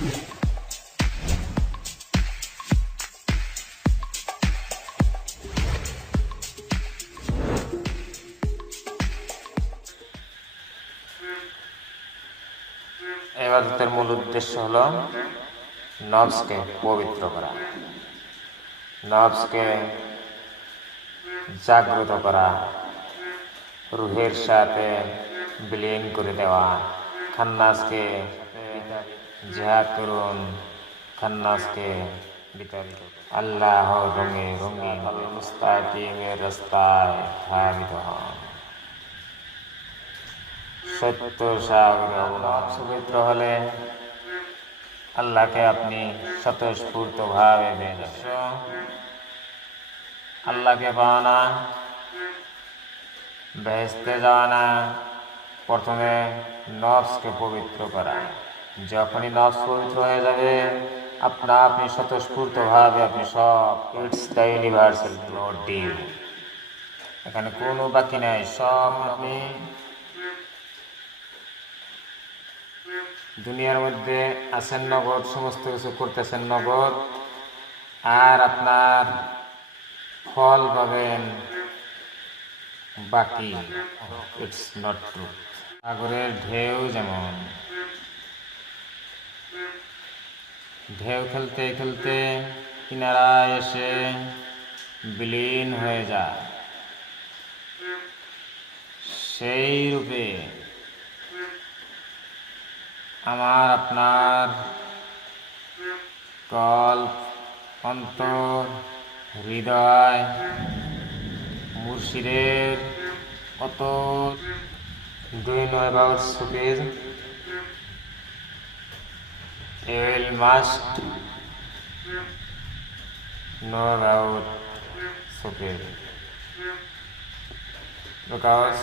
ইবাদতের মূল উদ্দেশ্য হলো নফসকে পবিত্র করা, নফসকে জাগ্রত করা, রুহের সাথে বিলীন করে দেওয়া। খান্নাসকে জিহাদ করুন, খান্নাসকে বিতাড়িত। আল্লাহ রঙে রঙে মুস্তাকিমের রাস্তায় ধাবিত হন। সত্য সাগরে পবিত্র হলে আল্লাহকে আপনি স্বতঃস্ফূর্ত ভাবে আল্লাহকে পাওয়া না, বেহেশতে যাওয়া না, প্রথমে নফসকে পবিত্র করা। যখনই নফস পবিত্র হয়ে যাবে, আপনি স্বতঃস্ফূর্ত ভাবে আপনি সব, ইটস দ্য ইউনিভার্সাল ডিউ, এখানে কোনো বাকি নাই, সব আপনি দুনিয়ার মধ্যে আছেন নগদ, সমস্ত কিছু করতেছেন নগদ, আর আপনার ফল পাবেন বাকি। It's not true. সাগরের ঢেউ যেমন ঢেউ খেলতে খেলতে কিনারায় এসে বিলীন হয়ে যায়, সেই রূপে আমার আপনার কল্প, অন্তর, হৃদয় মুর্শিদের কত। Do you know about Sufism? You will must know about Sufism, because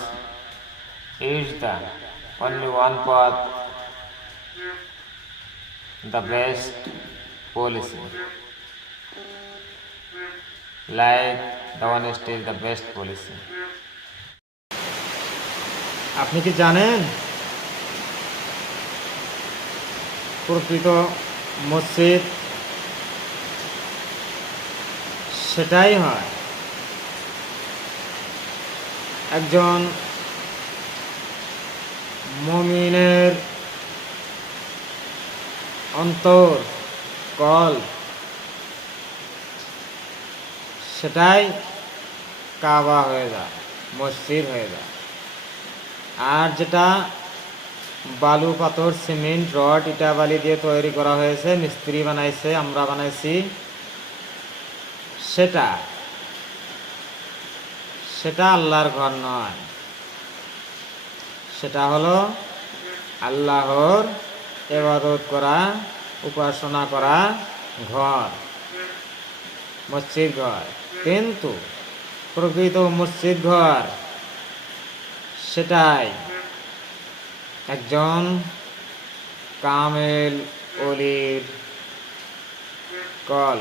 it is the only one path, the best policy. Like the honesty is the best policy. আপনি কি জানেন প্রকৃত মসজিদ সেটাই হয় একজন মুমিনের অন্তর কল, সেটাই কাবা হয়ে যায়, মসজিদ হয়ে যায়। আর যেটা বালু, পাথর, সিমেন্ট, রড, ইটা বালি দিয়ে তৈরি করা হয়েছে, মিস্ত্রি বানাইছে, আমরা বানাইছি, সেটা আল্লাহর ঘর নয়। সেটা হলো আল্লাহর ইবাদত করা, উপাসনা করা ঘর, মসজিদ ঘর। কিন্তু প্রকৃত মসজিদ ঘর সেটাই একজন কামেল ওলির কল।